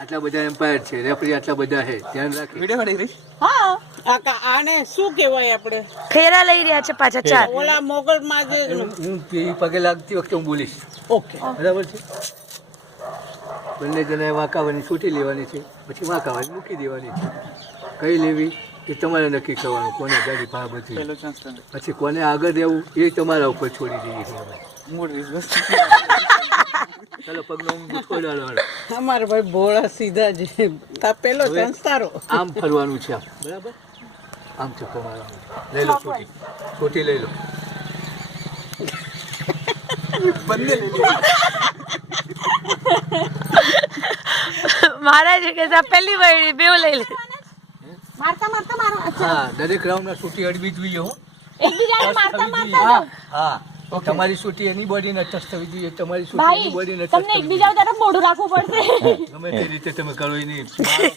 આટલા બધા એમ્પાયર છે, રેફરી આટલા બધા છે, ધ્યાન રાખી. વિડિયો કાઢી રહી. હા આને શું કહેવાય આપણે? ફેરા લઈ રહ્યા છે પાછા 4. ઓલા મોગલ માં જે હું પગે લાગતી વખતે હું બોલીશ. ઓકે બરાબર છે. બંને જણાએ વાંકાવાની છૂટી લેવાની છે, પછી વાંકાવાની મૂકી દેવાની છે. કઈ લેવી એ તમારે નક્કી કરવાનું, કોને ગાડી ભાવ બધી. પહેલો ચાન્સ તમે. પછી કોને આગળ રહેવું એ તમારા ઉપર છોડી દઈએ છીએ અમે. મૂળ રીઝ ચાલો પગનો ઊંઘ ખોડાડો. અમારા ભાઈ ભોળા સીધા છે. તા પહેલો ચાન્સ તારો. આમ ફરવાનું છે, આમ બરાબર, આમ ચક્કર મારવાનું. લઈ લો છોટી, છોટી લઈ લો. બંને લઈ લો. મહારાજ કે પહેલી વળી બેવ લઈ લે. હા, દરેક રાઉન્ડમાં છોટી અડવી જોઈએ હો. હા, તમારી છોટી એની બોડીને ટચ થવી જોઈએ, તમારી છોટી એની બોડીને ટચ થવી જોઈએ. મોઢું રાખવું પડશે. ગમે તે રીતે તમે કરો એની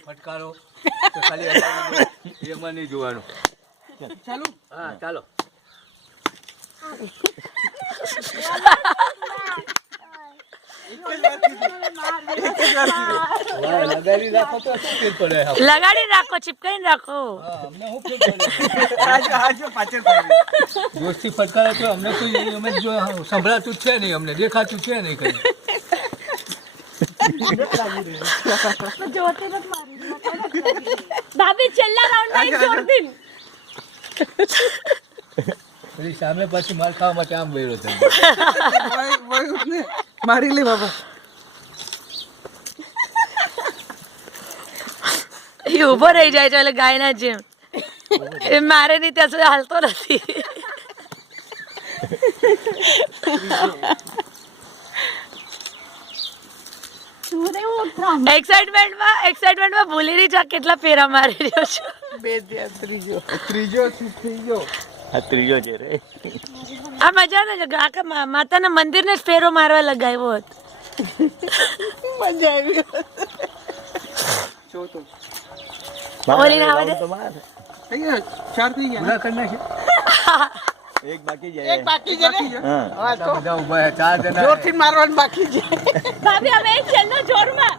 ફટકારો તો ખાલી એમાં નહીં જોવાનું. ચાલુ. હા ચાલો. લગાડી રાખો તો શું ફેર પડે? લગાડી રાખો, ચીપકાઈને રાખો. અમને શું ફેર પડે? જોરથી ફટકારો તો અમને કોઈ અમે જો સંભળાતું જ છે નહીં, અમને દેખાતું છે નહીં કઈ. ભાભી છેલ્લા રાઉન્ડમાં એક જોરથી પેલી સામે પાછી માર ખાવા માટે આમ વહેલો થઈ મારી લે બાબા. એ ઉભો રહી જાય છે એટલે ગાયના જેમ. એ મારે નહીં ત્યાં સુધી હાલતો નથી. એક્સાઇટમેન્ટમાં ભૂલી રહી છે કેટલા ફેરા મારી રહ્યો છું. બે ત્રીજો છે રે. આ મજા ને આખા માતાના મંદિરને જ ફેરો મારવા લગાવ્યો હોત. મજા આવી. ચોથો ઓલી ના આવે થઈ ગયા, 4 થઈ ગયા. પૂરા કરી નાખે. એક બાકી છે. એક બાકી છે ને? હા. હા તો બધા ઊભા છે, 4 જણા. જોરથી મારવાનું બાકી છે. ભાભી અમે છેલ્લો જોરમાં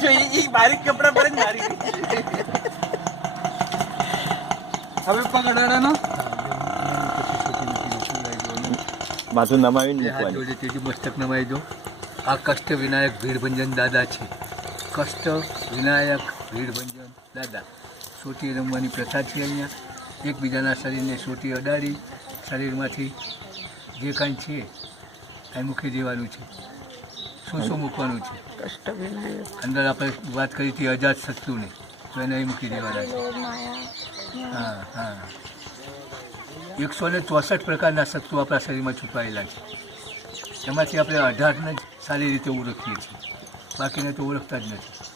જો ઈ બારીક કપડા પર જ મારી. હવે પકડાડાનો માથું નમાવીને હાથ મૂકવાનું. જોડે તેથી મસ્તક નમાઈ દો. આ કષ્ટ વિનાયક ભીડભંજન દાદા છે. કષ્ટ વિનાયક ભીડભંજન દાદા. સોટી રમવાની પ્રથા છે અહીંયા. એકબીજાના શરીરને સોટી અડાડી શરીરમાંથી જે કાંઈ છે એ મૂકી દેવાનું છે. શું મૂકવાનું છે? કષ્ટ વિનાયક. અંદર આપણે વાત કરી હતી અજાત શત્રુને, તો એને અહીં મૂકી દેવાના છે. હા હા, 164 પ્રકારના શત્રુ આપણા શરીરમાં છુપાયેલા છે. એમાંથી આપણે 18ને જ સારી રીતે ઓળખીએ છીએ, બાકીને તો ઓળખતા જ નથી.